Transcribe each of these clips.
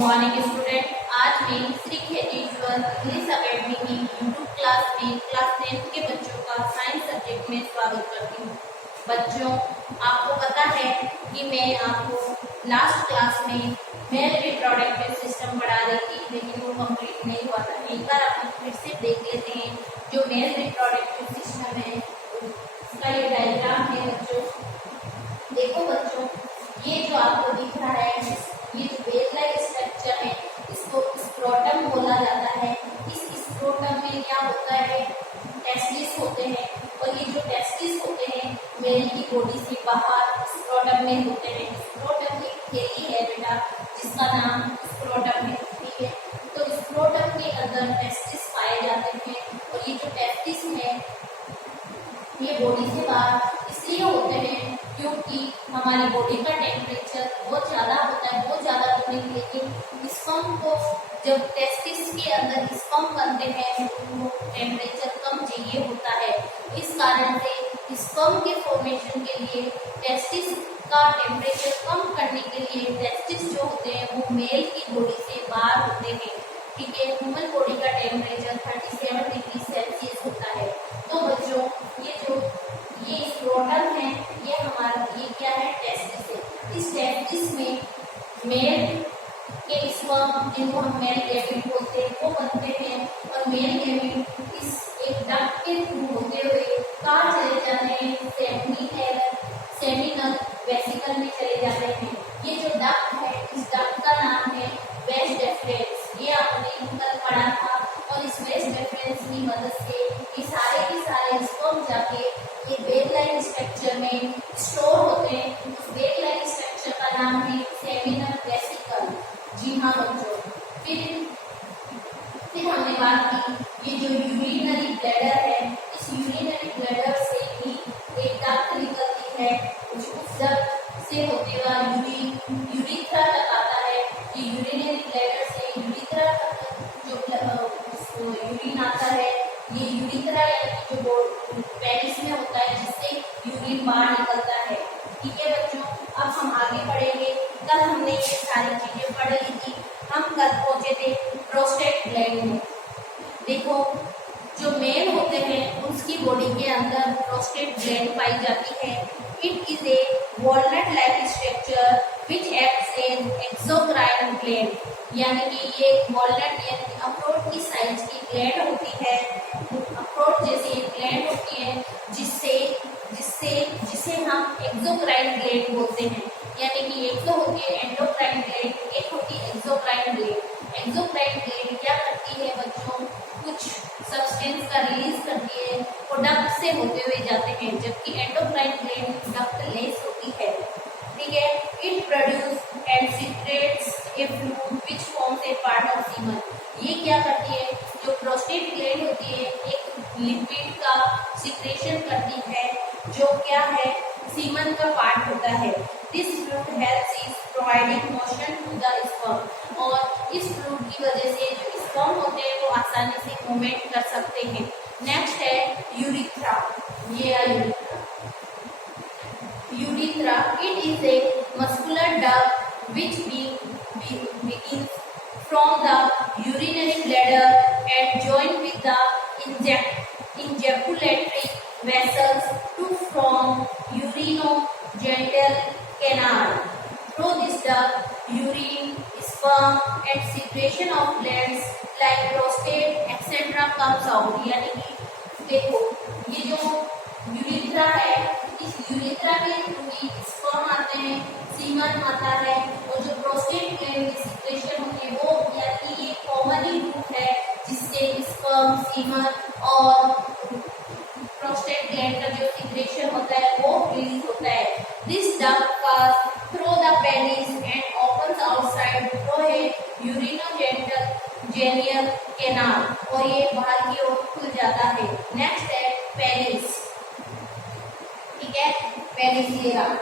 Morning student. आज मैं Shri खेतीश्वर English academy की यूट्यूब क्लास में क्लास 10th के बच्चों का साइंस सब्जेक्ट में स्वागत करती हूँ। बच्चों, आपको पता है कि मैं आपको लास्ट क्लास में मेल रिप्रोडक्टिव सिस्टम पढ़ा रही थी, लेकिन वो कंप्लीट नहीं हुआ था। एक बार अपन फिर से देख लेते हैं जो मेल रिप्रोडक्टिव सिस्टम है उसका ये डायग्राम है। बच्चों देखो बच्चों, ये जो आपको दिख रहा है, ये जो बेल लाइक स्ट्रक्चर है, इसको स्क्रोटम बोला जाता है। इस स्क्रोटम में क्या होता है, टेस्टिस होते हैं, और ये जो टेस्टिस होते हैं मेल की बॉडी से बाहर स्क्रोटम में होते हैं। स्क्रोटम एक थैली है बेटा, जिसका नाम स्क्रोटम है, ठीक है। तो स्क्रोटम के अंदर टेस्टिस पाए जाते हैं, और ये जो टेस्टिस है ये बॉडी से बाहर इसलिए होते हैं क्योंकि हमारी बॉडी का टेम्परेचर बहुत ज़्यादा होता है, बहुत ज़्यादा होने के लिए स्पर्म को जब टेस्टिस के अंदर स्पर्म बनते हैं तो उनको टेम्परेचर कम चाहिए होता है। इस कारण से स्पर्म के फॉर्मेशन के लिए टेस्टिस का टेम्परेचर कम करने के लिए टेस्टिस जो होते हैं वो मेल की बॉडी से बाहर होते हैं, ठीक है। ह्यूमन बॉडी का टेम्परेचर 37 डिग्री सेल्सियस होता है। तो बच्चों, ये स्क्रोटम है, ये हमारा ये क्या है, टेस्टिस है। इस टेस्टिस में मेल के स्पर्म, जिनको हम मेल गैमेट बोलते हैं, वो बनते हैं, और मेल गैमेट इस एक डक्ट के थ्रू होते हुए कहाँ चले जाते हैं, सेमिनल वेसिकल में चले जाते हैं। ये जो डक्ट है, इस डक्ट का नाम है वेस डेफरेंस। ये आपने कल पढ़ा था, और इस वेस डेफरेंस की मदद से ये सारे स्पर्म जाके ये बेल लाइक स्ट्रक्चर में स्टोर होते हैं। उस बेल लाइक स्ट्रक्चर का नाम है सेमिनल वेसिकल। जी हाँ बच्चों, फिर हमने बात की ये जो यूरिनरी ब्लैडर है, इस यूरिनरी ब्लैडर से भी एक डक्ट निकलती है, जो उस डक्ट से होते हुए यूरिथ्रा तक आता है। ये यूरिनरी ब्लैडर से यूरिथ्रा तक जो यूरिन आता है, ये यूरिथ्रा यानी जो पेनिस में होता है, जिससे यूरिन बाहर निकलता है, ठीक है बच्चों। अब हम आगे पढ़ेंगे। कल हमने ये सारी चीजें पढ़ ली थी। हम कल पहुंचे थे प्रोस्टेट ग्लैंड में। देखो, जो मेल होते हैं उसकी बॉडी के अंदर प्रोस्टेट ग्लैंड पाई जाती है। It is a walnut like structure which acts as exocrine gland, यानी कि ये वॉलनट यानी अखरोट की साइज की ग्लैंड होती है, अखरोट जैसी एक ग्लैंड होती है, जिसे हम एक्सोक्राइन ग्लैंड बोलते हैं। यानी कि एक तो होती है एंडोक्राइन ग्लैंड, एक होती है एक्सोक्राइन ग्लैंड। एक्सोक्राइन ग्लैंड क्या करती है बच्चों, कुछ सब्सटेंस का रिलीज करती है, वो डक्ट से होते हुए जाते हैं, जबकि एंडोक्राइन ग्लैंड डक्ट लेस होती है, ठीक है। It produce and secrets A fluid which forms a part of semen. ये क्या करती है, जो प्रोस्टेट ग्लैंड होती है, एक लिपिड का सीक्रेशन करती है, जो क्या है, सीमन का पार्ट होता है। This fluid helps in providing motion to the sperm, और इस फ्लूइड की वजह से जो स्पर्म होते हैं वो आसानी से मूवमेंट कर सकते हैं। नेक्स्ट है यूरिथ्रा। ये है urethra. Urethra it is a muscular duct which begins from the urinary bladder and joined with the ejaculatory vessels to form urogenital canal. Through this duct, urine, sperm and secretion of glands like prostate etc. comes out। यानी कि देखो, ये जो urethra है, इस urethra के through ही sperm आते हैं, सीमन आता है, और जो प्रोस्टेट ग्लैंड की सीक्रेशन होती है वो, यानी ये कॉमनली रूट है जिससे स्पर्म, सीमन और प्रोस्टेट ग्लैंड का जो सीक्रेशन होता है वो रिलीज होता है। This duct pass through the penis and opens outside through a urinogenital canal, और ये बाहर की ओर खुल जाता है। नेक्स्ट है पेनिस, ठीक है, पेनिस ये रहा।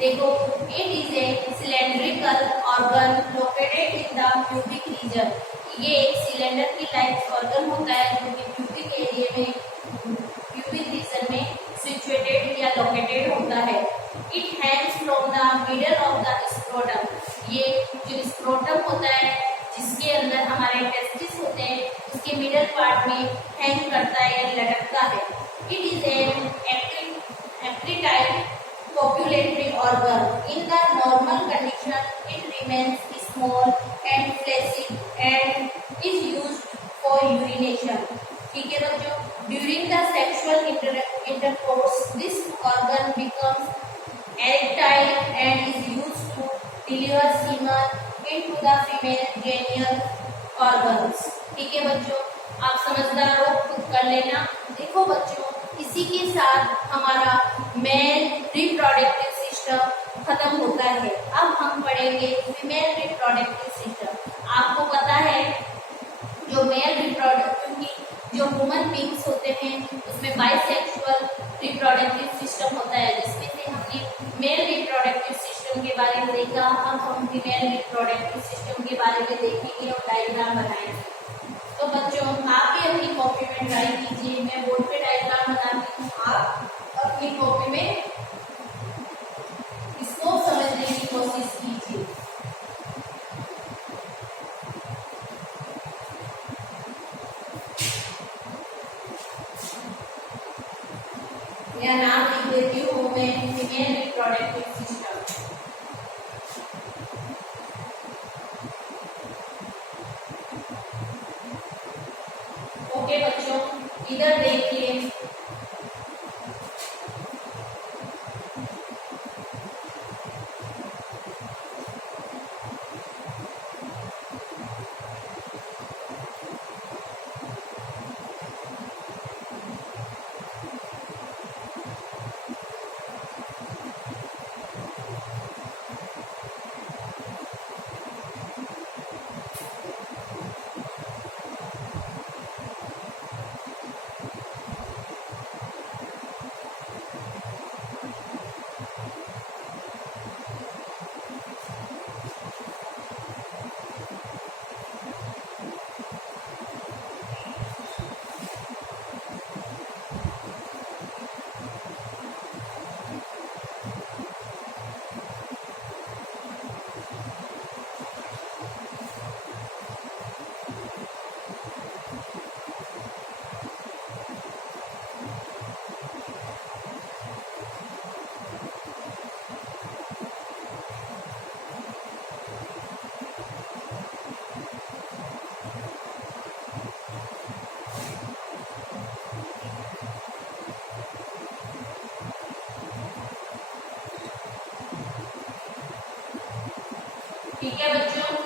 देखो, it is A cylindrical organ located in the pubic region. ये एक सिलेंडर की लाइक ऑर्गन होता है जो कि प्यूबिक एरिया में, प्यूबिक रीजन में सिचुएटेड या लोकेटेड होता है। It hangs from the middle of the scrotum. ये जो करता है या लटकता है। It is an erectile copulatory organ. In the normal condition, it remains small and flaccid and is used for urination. ठीक है बच्चों, during the sexual intercourse, this organ becomes erectile and is used to deliver semen into the female genital organs. ठीक है बच्चों, आप समझदार हो, खुद कर लेना। देखो बच्चों, इसी के साथ हमारा मेल रिप्रोडक्टिव सिस्टम खत्म होता है। अब हम पढ़ेंगे फीमेल रिप्रोडक्टिव सिस्टम। आपको पता है जो मेल रिप्रोडक्टिव की जो ह्यूमन बींग्स होते हैं उसमें बाइसेक्सुअल रिप्रोडक्टिव सिस्टम होता है, जिसमें से हमने मेल रिप्रोडक्टिव सिस्टम के बारे में देखा। अब हम फीमेल रिप्रोडक्टिव सिस्टम के बारे में देखेंगे और डायग्राम बनाएंगे। तो बच्चों, आप भी अपनी कॉपी में ट्राई कीजिए। मैं बोर्ड पे डायग्राम बनाती हूँ, आप अपनी कॉपी में इसको समझने की कोशिश कीजिए। यह नाम लिख देती हूँ मैं, फीमेल रिप्रोडक्टिव सिस्टम। ओके बच्चों, इधर देखिए, ठीक है बच्चों।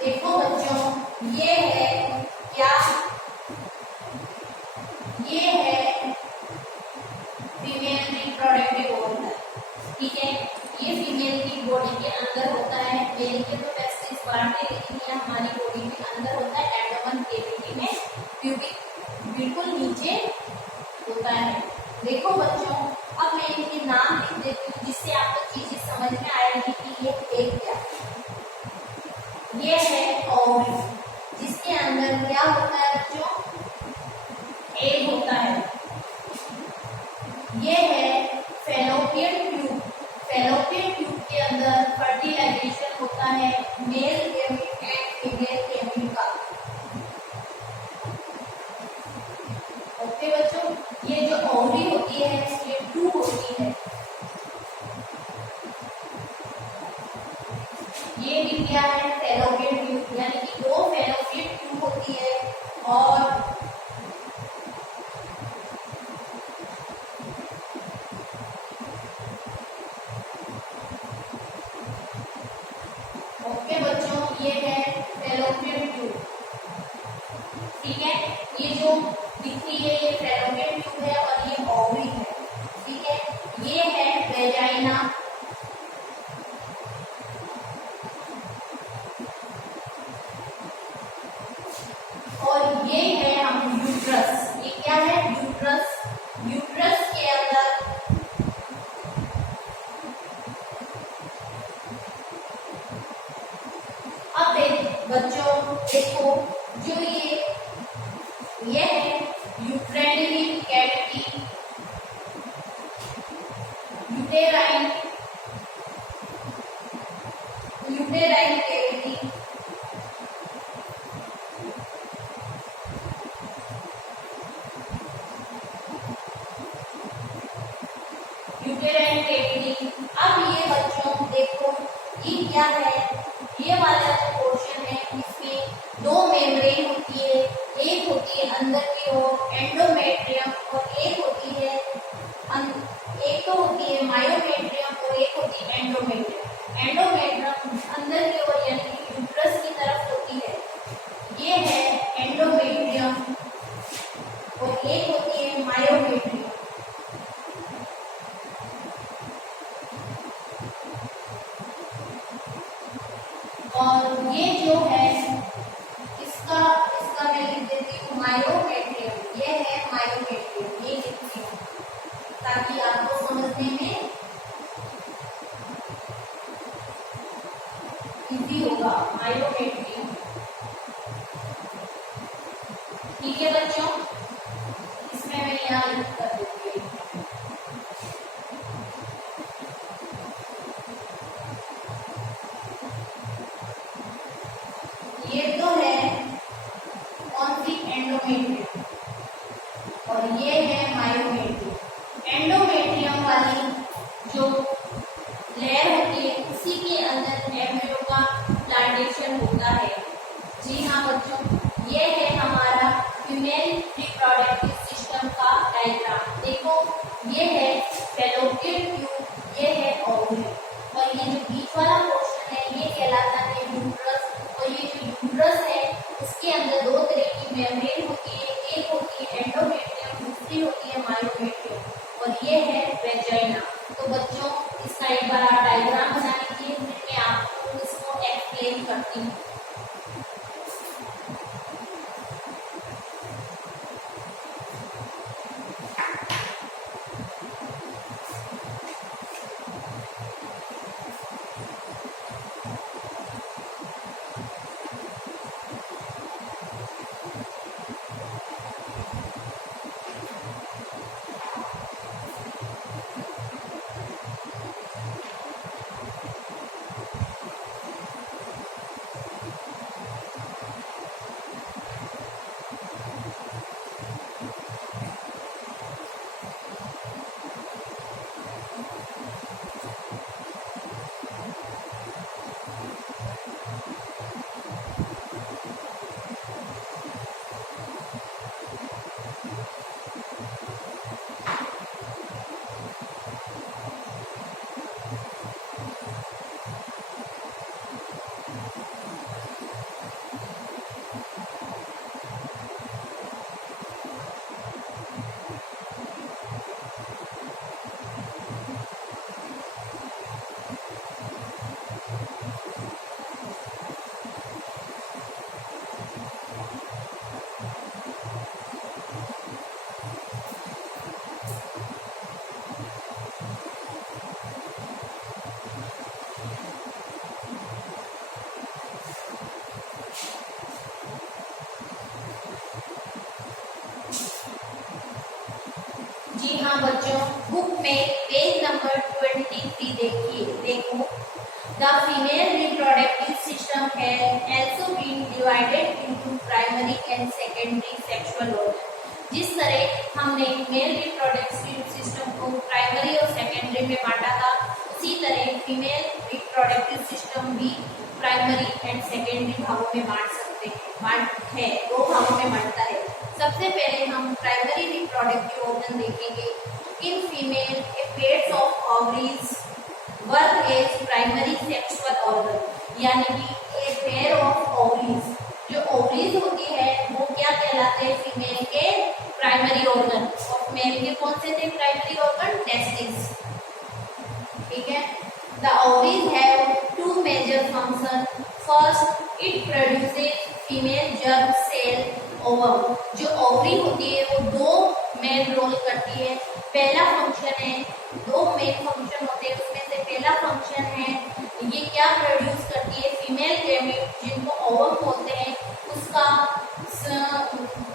देखो बच्चों, ये है क्या, ये है फीमेल रिप्रोडक्टिव ऑर्गन। ठीक है, ये फीमेल की बॉडी के अंदर होता है। मेल के तो टेस्टिस बाहर, लेकिन ये हमारी बॉडी के अंदर होता है, एब्डोमेन कैविटी में प्यूबिक बिल्कुल नीचे होता है। देखो बच्चों, अब मैं इनके नाम लिख देती हूँ जिससे आपको चीजें समझ में आएगी कि ये एक क्या है। ये है ओवरी, जिसके अंदर क्या होता है बच्चों, एग होता है। ये है फैलोपियन ट्यूब। फैलोपियन ट्यूब के अंदर फर्टिलाइजेशन होता है male gamete and female gamete का। ओके बच्चों, ये जो ओवरी होती है ये ट्यूब होती है। ये भी क्या है फैलोपियन ट्यूब, यानी कि दो फैलोपियन ट्यूब होती है और ओके बच्चों, ये है फैलोपियन ट्यूब। ठीक है, ये जो दिख रही है ये फैलोपियन ट्यूब है और ये ओवरी है। ठीक है, ये है वेजाइना और ये है हम यूट्रस। ये क्या है यूट्रस। यूट्रस के अंदर अब बच्चों देखो, जो ये है uterine cavity, uterine uterine cavity, uterine cavity. अब ये बच्चों देखो, ये क्या है, ये वाला जो पोर्शन है इसमें दो मेम्ब्रेन होती है। एक होती है अंदर की ओर एंडोमेट्रियम और एक होती है एक तो होती है मायोमेट्रियम और एक होती है एंडोमेट्रियम। एंडोमेट्रियम अंदर की ओर यानी कि यूट्रस की तरफ होती है, ये है एंडोमेट्रियम और एक होती है मायोमेट्रियम। और ये जो है इसका मैं लिख देती हूँ मायोमेट्रियम। ये है मायोमेट्रियम, ये लिखती हूँ ताकि आपको समझने में इजी होगा। मायोमेट्रियम, ठीक है बच्चों, इसमें मैं यहाँ लिख कर देती हूँ। ये तो है कौन सी एंडोमेट्रियम और ये है मायोमेट्रियम। एंडोमेट्रियम वाली जो लेयर होती है उसी के अंदर एम्ब्रियो का प्लांटेशन होता है। जी हाँ बच्चों, ये है हमारा फीमेल रिप्रोडक्टिव सिस्टम का डायग्राम। देखो, ये है फैलोपियन ट्यूब, ये है ओवरी और ये जो बीच वाला पोर्शन है ये कहलाता है यूट्रस। और ये जो यूट्रस है उसके अंदर दो तरह की मेम्ब्रेन होती है, एक होती है एंडोमेट्रियम, दूसरी होती है मायोमेट्रियम और ये है वेजाइना। तो बच्चों इसका एक बार आप डायग्राम बना लीजिए, फिर मैं आपको इसको एक्सप्लेन करती हूँ। जी हाँ बच्चों, बुक में पेज नंबर 23 देखो। द फीमेल रिप्रोडक्टिव सिस्टम है also been divided into primary and secondary sexual organ। जिस तरह हमने मेल रिप्रोडक्टिव सिस्टम को प्राइमरी और सेकेंडरी में बांटा था, उसी तरह फीमेल रिप्रोडक्टिव सिस्टम भी प्राइमरी एंड सेकेंडरी भागों में बांट सकते हैं। दो भागों में बांटता है। सबसे पहले हम प्राइमरी रिप्रोडक्टिव ऑर्गन देखेंगे। In female a pairs of ovaries work as primary sexual organ, यानी कि ए पेयर ऑफ ओवरीज, जो ओवरीज होती है वो क्या कहलाते हैं? फीमेल के प्राइमरी ऑर्गन। और मेल के कौन से थे प्राइमरी ऑर्गन? टेस्टिस। ठीक है। The ovaries have two major function. First, it produces female germ cell ovum. जो ओवरी होती है वो दो मेन रोल करती है। पहला फंक्शन है, दो मेन फंक्शन होते हैं, उसमें से पहला फंक्शन है ये क्या प्रोड्यूस करती है? फीमेल गैमेट, जिनको ओवम बोलते हैं,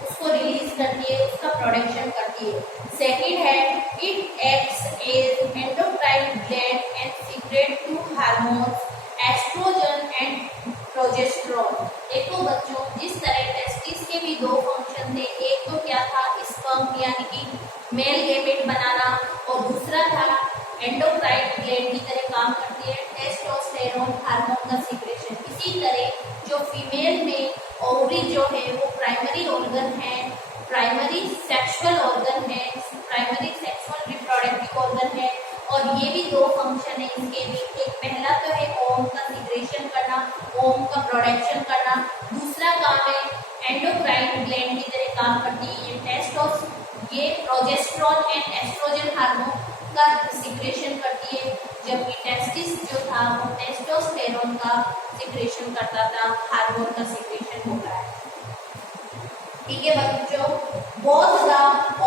उसको रिलीज करती है, उसका प्रोडक्शन करती है। सेकंड है, it acts as endocrine gland and secrete two hormones estrogen and progesterone. देखो बच्चों, जिस तरह टेस्टिस के भी दो फंक्शन थे, एक तो क्या था? स्पर्म यानी कि मेल गैमेट बनाना, और दूसरा था एंडोक्राइन ग्लैंड की तरह काम करती है टेस्टोस्टेरोन हार्मोन का सीक्रेशन। इसी तरह जो फीमेल में ओवरी जो है वो प्राइमरी ऑर्गन है, प्राइमरी सेक्सुअल ऑर्गन है, प्राइमरी सेक्सुअल रिप्रोडक्टिव ऑर्गन है, और ये भी दो फंक्शन है इसके भी। एक पहला तो है ओवम का सीक्रेशन करना, ओवम का प्रोडक्शन करना। दूसरा काम है एंडोक्राइन ग्लैंड की तरह काम करती है ये प्रोजेस्टेरोन एंड एस्ट्रोजन हार्मोन का सीक्रेशन करती है, जबकि टेस्टिस जो था वो टेस्टोस्टेरोन का सीक्रेशन करता था, हार्मोन का सीक्रेशन हो रहा है। ठीक है बच्चों, both the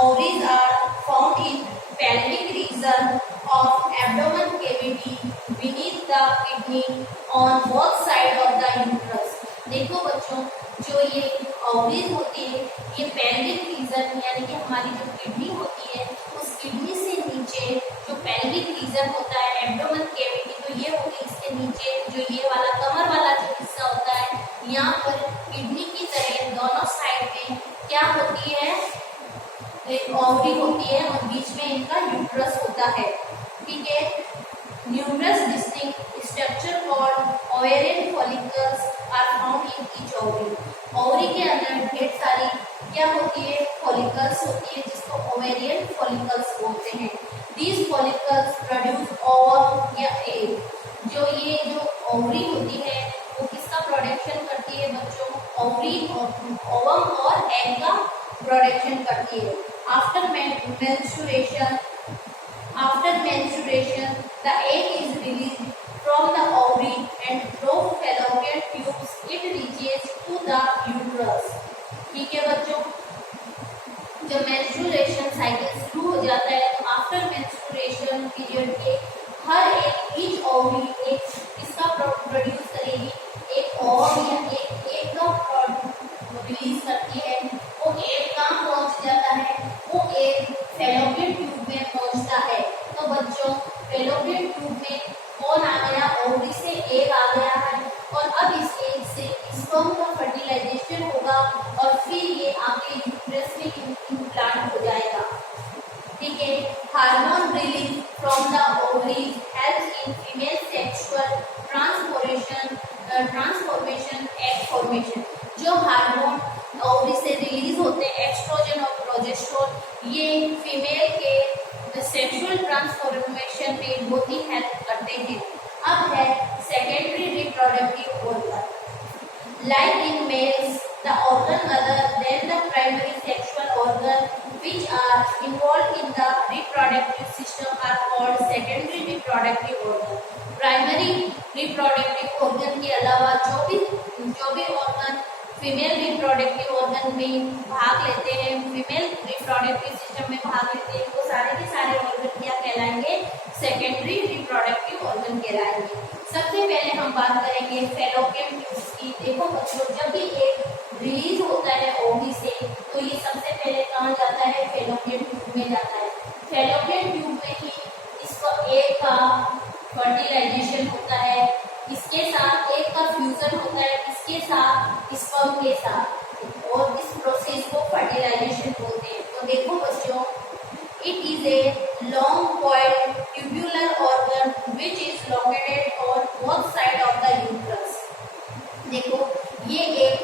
ovaries are found in pelvic region of abdomen cavity beneath the kidney on both side of the uterus। देखो बच्चों, जो ये ओवरीज होती है ये पेल्विक रीजन यानी कि हमारी जो किडनी होती है उस किडनी से नीचे जो पेल्विक रीजन होता है, एब्डोमेन कैविटी, तो ये होगी इसके नीचे जो ये वाला कमर वाला जो हिस्सा होता है, यहाँ पर किडनी की तरह दोनों साइड में क्या होती है? एक ओवरी होती है और बीच में इनका यूट्रस होता है। ठीक है। Numerous distinct structure called ovarian follicles are found in each ovary. Ovary के अंदर ढेर सारी क्या होती है? फॉलिकल्स होती है, जिसको ओवेरियन फॉलिकल्स बोलते हैं। दीज फॉलिकल्स प्रोड्यूस ओवम या एग। जो ये जो ओवरी होती है वो किसका प्रोडक्शन करती है बच्चों? ओवरी ओवम और एग का प्रोडक्शन करती है। After menstruation, the egg is released from the ovary and through fallopian tubes it reaches to the uterus। ठीक है बच्चों, जब मेंस्ट्रुएशन साइकिल शुरू हो जाता है तो आफ्टर मेंस्ट्रुएशन पीरियड के हर एक ईच ओवरी एक किसका प्रोड्यूस करेगी? एक ओवम या एक का रिलीज करती है। वो एक कहाँ पहुंच जाता है? वो एक फैलोपियन ट्यूब में पहुंचता है। तो बच्चों, फैलोपियन ट्यूब में कौन आ गया? ओवरी से एग आ गया है, और अब इस एग से स्पर्म का फर्टिलाइजेशन होगा और फिर ये आगे यूट्रस में इम्प्लांट हो जाएगा। ठीक है। Hormone release from the ovaries helps in female sexual transformation egg formation. जो हार्मोन ओवरी से रिलीज होते हैं एस्ट्रोजन और प्रोजेस्टेरोन, ये फीमेल के सेक्सुअल ट्रांसफॉर्मेशन में बहुत ही हेल्प करते हैं। अब है secondary reproductive organ. Like in males the organ other than the primary sexual organ which are involved in the reproductive system are called secondary reproductive organ। Primary reproductive organ के अलावा जो भी ऑर्गन फीमेल रिप्रोडक्टिव ऑर्गन में भाग लेते हैं, female reproductive system में भाग लेते हैं, वो सारे के सारे ऑर्गन क्या कहलाएंगे? सेकेंडरी रिप्रोडक्टिव ऑर्गन कहलाएंगे। सबसे पहले हम बात करेंगे फैलोपियन ट्यूब्स की। देखो बच्चों, जब भी एक रिलीज होता है ओवरी से तो ये सबसे पहले कहाँ जाता है? फैलोपियन ट्यूब में जाता है। फैलोपियन ट्यूब में ही इसका एक का फर्टिलाइजेशन होता है, इसके साथ एक का फ्यूजन होता है इसके साथ स्पर्म के साथ, और इस प्रोसेस को फर्टिलाइजेशन बोलते हैं। तो देखो बच्चों, it is a long coiled tubular organ which is located on both side of the uterus. देखो ये एक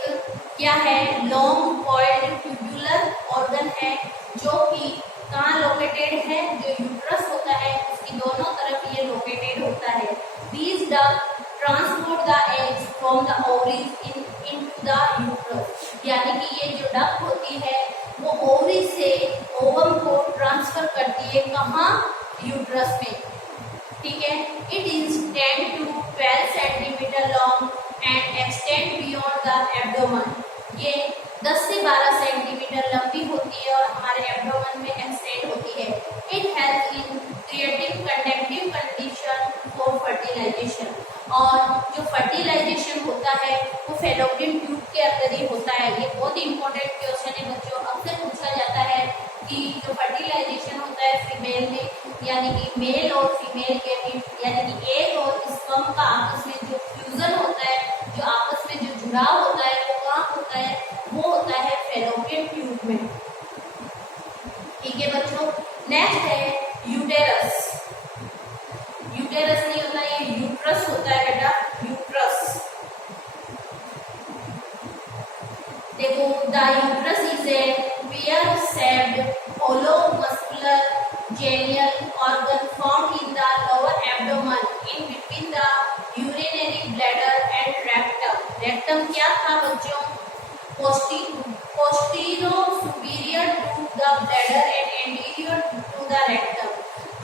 क्या है, लॉन्ग कॉइल्ड ट्यूबुलर ऑर्गन है जो कि कहाँ लोकेटेड है, जो यूट्रस होता है उसकी दोनों तरफ ये लोकेटेड होता है। These ducts transport the eggs from the ovaries into the uterus, यानी कि ये जो डक्ट होती है वो ओवरी से ओवम को ट्रांसफर करती है कहाँ, यूट्रस में। ठीक है, it is 10 to 12 centimetre long and extend beyond the abdomen. ये 10 से 12 सेंटीमीटर लंबी होती है और हमारे एब्डोमेन में एक्सटेंड होती है। It help in creating conductive condition for fertilization, और जो फर्टिलाइजेशन होता है वो फैलोपियन ट्यूब के अंदर ही होता है। ये बहुत इंपॉर्टेंट क्वेश्चन है बच्चों, अक्सर पूछा जाता है कि जो फर्टिलाइजेशन होता है फीमेल में, यानी कि मेल और फीमेल के यानी कि एग और स्पर्म का आपस में जो फ्यूजन होता है, जो आपस में जो जुड़ाव होता है वो कहाँ होता है, वो होता है फैलोपियन ट्यूब में। ठीक है बच्चों, नेक्स्ट है यूटेरस। यूटेरस नहीं होता, ये यूट्रस होता है बेटा, यूट्रस। देखो, the uterus is a pear shaped hollow muscular genial organ found in the lower abdomen in between the urinary bladder and rectum। rectum क्या था बच्चों, posterior superior to the bladder and anterior to the rectum।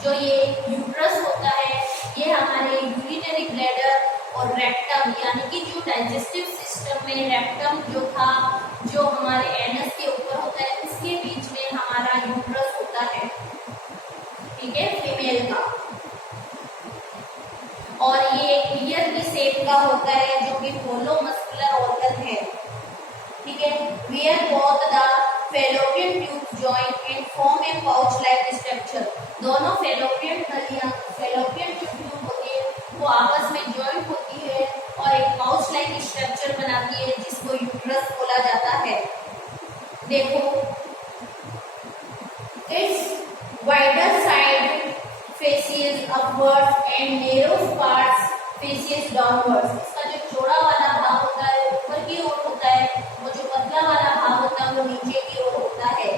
जो ये uterus होता है ये हमारे urinary bladder और रेक्टम, यानी कि जो डाइजेस्टिव सिस्टम में रेक्टम जो था, जो हमारे एनस के ऊपर होता है, इसके बीच में हमारा यूट्रस होता है। ठीक है, फीमेल का, और ये ईयर की शेप का होता है जो कि होलो मस्कुलर ऑर्गन है। ठीक है, where both the fallopian tubes join and form a pouch-like structure। दोनों फैलोपियन नलियां, फैलोपियन ट्यूब होती है, वो आपस में ज्वाइंट होती है और एक पाउच लाइक स्ट्रक्चर बनाती है जिसको यूट्रस बोला जाता है। देखो, it's wider side faces upwards and narrow parts faces downwards. इसका जो चौड़ा वाला भाग होता है वो ऊपर की ओर होता है, और जो पतला वाला भाग होता है वो नीचे की ओर होता है।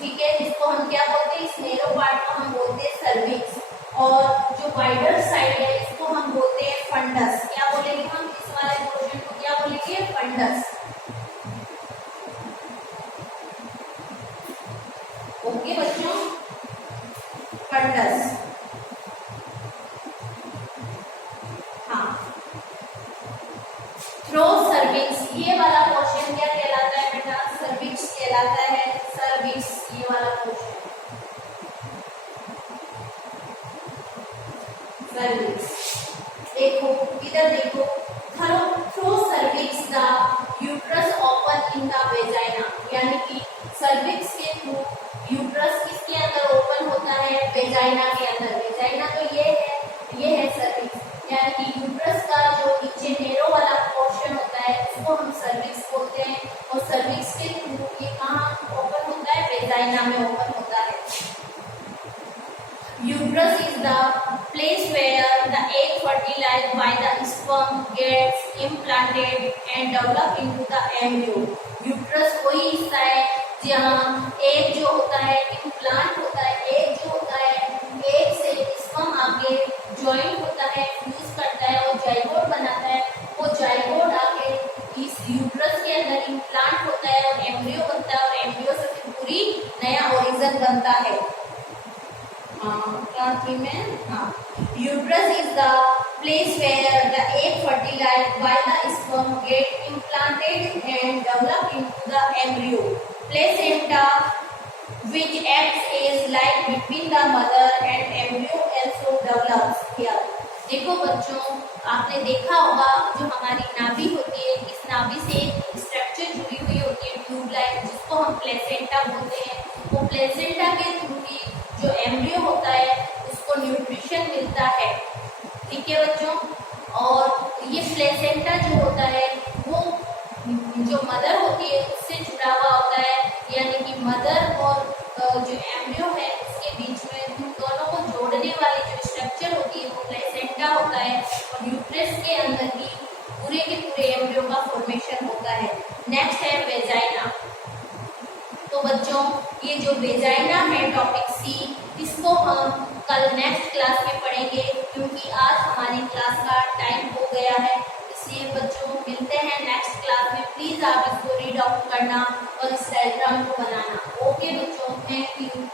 ठीक है, जिसको हम क्या बोलते हैं, इस नैरो पार्ट को हम बोलते हैं सर्विक्स, और जो वाइडर साइड है इसको हम बोलते हैं फंडस। क्या बोलेंगे हम इस वाले पोर्शन को, क्या बोलेंगे, फंडस। ओके बच्चों, फंडस। हाँ, थ्रो सर्विक्स, ये वाला पोर्शन क्या कहलाता है बेटा, सर्विक्स कहलाता है, सर्विक्स ये वाला पोर्शन, सर्विक्स। देखो इधर देखो, through cervix the uterus open in the vagina, यानी कि सर्विक्स के थ्रू यूट्रस किसके अंदर ओपन होता है, वेजाइना के अंदर। वेजाइना तो ये है सर्विक्स, यानी कि यूट्रस का जो नीचे नैरो वाला पोर्शन होता है इसको हम सर्विक्स बोलते हैं, और सर्विक्स के थ्रू ये कहाँ ओपन होता है, वेजाइना में ओपन होता है। Uterus is the place where the egg fertilized by the sperm gets implanted and develop into the embryo। Uterus वही हिस्सा है जहाँ एग जो होता है इम्प्लांट होता है, एग जो होता है एग से स्पर्म आगे ज्वाइंट होता है, फ्यूज करता है और जाइगोट बनाता है। वो जाइगोट आगे इस यूट्रस के अंदर इम्प्लांट होता है और एम्ब्रियो बनता है, और एम्ब्रियो से फिर पूरी नया ओरिजिन बनता है। Uterus is the place where the egg fertilized by the sperm get implanted and develop into the embryo। Placenta, which acts as light between the mother and embryo, also develops here। देखो बच्चों, आपने देखा होगा जो हमारी नाभि होती है, इस नाभि से स्ट्रक्चर जुड़ी हुई होती है ट्यूब लाइक, जिसको हम प्लेसेंटा बोलते हैं। वो प्लेसेंटा के थ्रू ही जो एम्ब्रियो होता है उसको न्यूट्रिशन मिलता है। ठीक है बच्चों, और ये प्लेसेंटा जो होता है वो जो मदर होती है उससे जुड़ा हुआ होता है, यानी कि मदर और जो एम्ब्रियो है उसके बीच में उन दोनों को जोड़ने वाली जो स्ट्रक्चर होती है वो प्लेसेंटा होता है, और यूट्रस के अंदर ही पूरे के पूरे एम्ब्रियो का फॉर्मेशन होता है। नेक्स्ट है वेजाइना। तो बच्चों ये जो वेजाइना है टॉपिक सी, इसको हम कल नेक्स्ट क्लास में पढ़ेंगे, क्योंकि आज हमारी क्लास का टाइम हो गया है। इसलिए बच्चों मिलते हैं नेक्स्ट क्लास में। प्लीज आप इसको रीड आउट करना और इस डायग्राम को बनाना। ओके बच्चों, थैंक यू।